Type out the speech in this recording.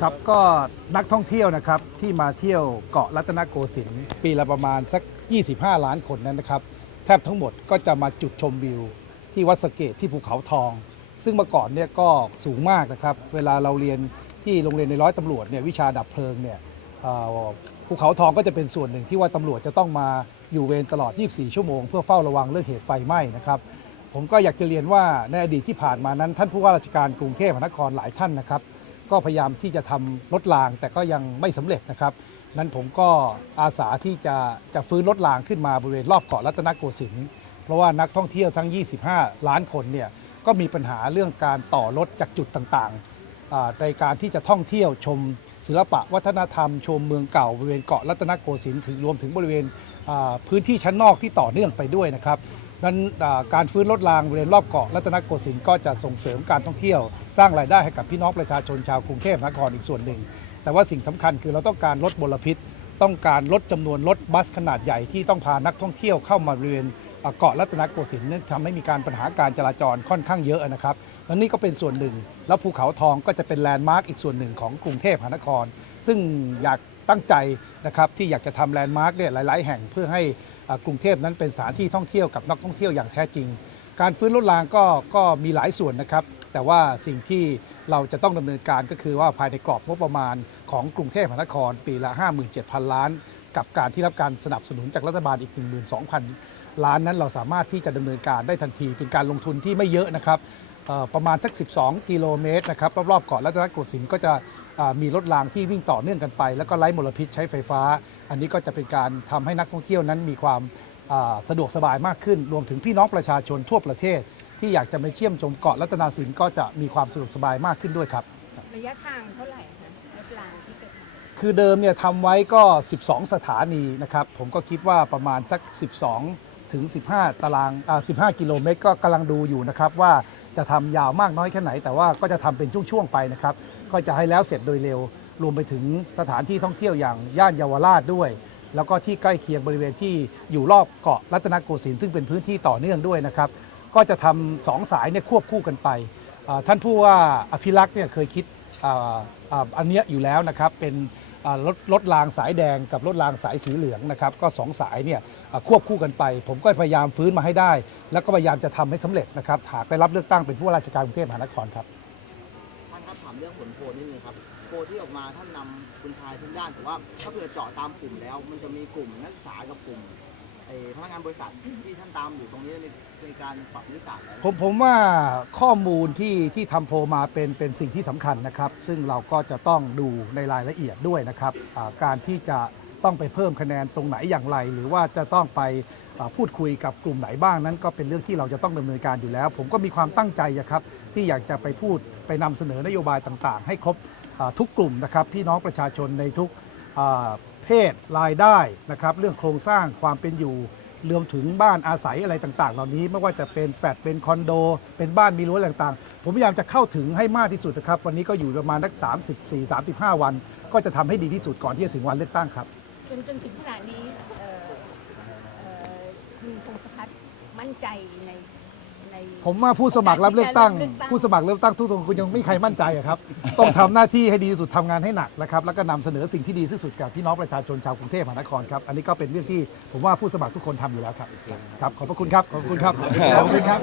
ครับก็นักท่องเที่ยวนะครับที่มาเที่ยวเกาะรัตนโกสินทร์ปีละประมาณสัก 25 ล้านคนนั้นนะครับ แทบทั้งหมดก็จะมาจุดชมวิว ที่วัดสะเกตที่ภูเขาทอง ซึ่งเมื่อก่อนเนี่ยก็สูงมากนะครับ เวลาเราเรียนที่โรงเรียนในร้อยตำรวจเนี่ยวิชาดับเพลิงเนี่ยเอ่อภูเขาทองก็จะเป็นส่วนหนึ่งที่ว่าตำรวจจะต้องมาอยู่เวรตลอด 24 ชั่วโมง เพื่อเฝ้าระวังเรื่องเหตุไฟไหม้นะครับผมก็อยากจะเรียนว่าในอดีตที่ผ่านมานั้น ท่านผู้ว่าราชการกรุงเทพมหานครหลายท่านนะครับ ก็พยายามที่จะทำรถรางแต่ก็ยังไม่สำเร็จนะครับ นั้นผมก็อาสาที่จะจะฟื้นรถรางขึ้นมาบริเวณรอบเกาะรัตนโกสินทร์เพราะว่านักท่องเที่ยวทั้ง 25 ล้านคนเนี่ยก็มีปัญหาเรื่องการต่อรถจากจุดต่างๆในการที่จะท่องเที่ยวชมศิลปะวัฒนธรรม ชมเมืองเก่าบริเวณเกาะรัตนโกสินทร์ถึงรวมถึงบริเวณพื้นที่ชั้นนอกที่ต่อเนื่องไปด้วยนะครับ นั้นการฟื้นรถรางบริเวณรอบเกาะรัตนโกสินทร์ก็จะส่งเสริมการท่องเที่ยว สร้างรายได้ให้กับพี่น้องประชาชนชาวกรุงเทพมหานครอีกส่วนหนึ่ง แต่ว่าสิ่งสำคัญคือเราต้องการลดมลพิษ ต้องการลดจำนวนรถบัสขนาดใหญ่ที่ต้องพานักท่องเที่ยวเข้ามาบริเวณเกาะรัตนโกสินทร์นั้นทำให้มีการปัญหาการจราจรค่อนข้างเยอะนะครับและนี่ก็เป็นส่วนหนึ่ง แล้วภูเขาทองก็จะเป็นแลนด์มาร์กอีกส่วนหนึ่งของกรุงเทพมหานคร ซึ่งอยาก ตั้งใจนะครับที่อยากจะทำแลนด์มาร์กเนี่ยหลาย ๆ แห่งเพื่อให้กรุงเทพนั้นเป็นสถานที่ท่องเที่ยวกับนักท่องเที่ยวอย่างแท้จริง การฟื้นรถรางก็ก็มีหลายส่วนนะครับ แต่ว่าสิ่งที่เราจะต้องดำเนินการก็คือว่าภายในกรอบงบประมาณของกรุงเทพมหานคร ปีละ 57,000 ล้าน กับการที่รับการสนับสนุนจากรัฐบาลอีก 12,000 ล้านนั้นเราสามารถที่จะดำเนินการได้ทันทีเป็นการลงทุนที่ไม่เยอะนะครับประมาณสัก 12 กิโลเมตรนะครับรอบๆเกาะรัตนโกสินทร์ก็จะ มีรถรางที่วิ่งต่อเนื่องกันไป แล้วก็ไร้มลพิษใช้ไฟฟ้า อันนี้ก็จะเป็นการทำให้นักท่องเที่ยวนั้นมีความอ่าสะดวกสบายมากขึ้น รวมถึงพี่น้องประชาชนทั่วประเทศ ที่อยากจะไปเชี่ยมชมเกาะรัตนาสินก็จะมีความสะดวกสบายมากขึ้นด้วยครับ ระยะทางเท่าไหร่คะรถรางที่จะทำคือเดิมเนี่ยทำไว้ก็ 12 สถานีนะครับ ผมก็คิดว่าประมาณสัก 12 ถึง 15 ตารางอ่า15 กิโลเมตร ก็กำลังดูอยู่นะครับว่า จะทำยาวมากน้อยแค่ไหน แต่ว่าก็จะทำเป็นช่วงๆไปนะครับ ก็จะให้แล้วเสร็จโดยเร็ว รวมไปถึงสถานที่ท่องเที่ยวอย่างย่านเยาวราชด้วย แล้วก็ที่ใกล้เคียงบริเวณที่อยู่รอบเกาะรัตนโกสินทร์ซึ่งเป็นพื้นที่ต่อเนื่องด้วยนะครับ ก็จะทำสองสายเนี่ยควบคู่กันไป ท่านผู้ว่าอภิรักษ์เนี่ยเคยคิดอ,อันเนี้ยอยู่แล้วนะครับเป็น รถรถรางสายแดงกับรถรางสายสีเหลืองนะครับก็สองสายเนี่ยควบคู่กันไป ผมก็พยายามฟื้นมาให้ได้ แล้วก็พยายามจะทำให้สำเร็จนะครับหากได้รับเลือกตั้งเป็นผู้ว่าราชการกรุงเทพมหานครครับท่านครับถามเรื่องผลโพลนิดนึงครับโพลที่ออกมาท่านนำคุณชายทุกด้านแต่ว่าถ้าเผื่อเจาะตามกลุ่มแล้ว มันจะมีกลุ่มนักศึกษากับกลุ่ม พนักงานบริษัทที่ท่านตามอยู่ตรงนี้ในในการปรับนิสัยผมผมว่าข้อมูลที่ที่ทำโพลมาเป็นเป็นสิ่งที่สำคัญนะครับ ซึ่งเราก็จะต้องดูในรายละเอียดด้วยนะครับอ่าการที่จะต้องไปเพิ่มคะแนนตรงไหนอย่างไร หรือว่าจะต้องไปอ่าพูดคุยกับกลุ่มไหนบ้างนั้น ก็เป็นเรื่องที่เราจะต้องดำเนินการอยู่แล้ว ผมก็มีความตั้งใจอะครับที่อยากจะไปพูดไปนำเสนอนโยบายต่างๆ ให้ครบอ่าทุกกลุ่มนะครับพี่น้องประชาชนในทุก อ่าเพศรายได้นะครับเรื่องโครงสร้างความเป็นอยู่ รวมถึงบ้านอาศัยอะไรต่าง ๆ เหล่านี้ไม่ว่าจะเป็นแฟลตเป็นคอนโด เป็นบ้านมีรั้วต่างๆ ผมพยายามจะเข้าถึงให้มากที่สุดนะครับ วันนี้ก็อยู่ประมาณสัก 34 35 วัน ก็จะทำให้ดีที่สุดก่อนที่จะถึงวันเลือกตั้งครับจนจนถึงขณะนี้คุณพงศพัฒน์มั่นใจใน ใน ผมว่าผู้สมัครรับเลือกตั้งเลือกตั้ง ผู้สมัครเลือกตั้งทุกคนคุณยังไม่มีใครมั่นใจอะครับ ต้องทำหน้าที่ให้ดีที่สุดทำงานให้หนักนะครับ แล้วก็นำเสนอสิ่งที่ดีที่สุดกับพี่น้องประชาชนชาวกรุงเทพมหานครครับ อันนี้ก็เป็นเรื่องที่ผมว่าผู้สมัครทุกคนทำอยู่แล้วครับ ครับ ขอบพระคุณครับ ขอบคุณครับ ขอบคุณครับ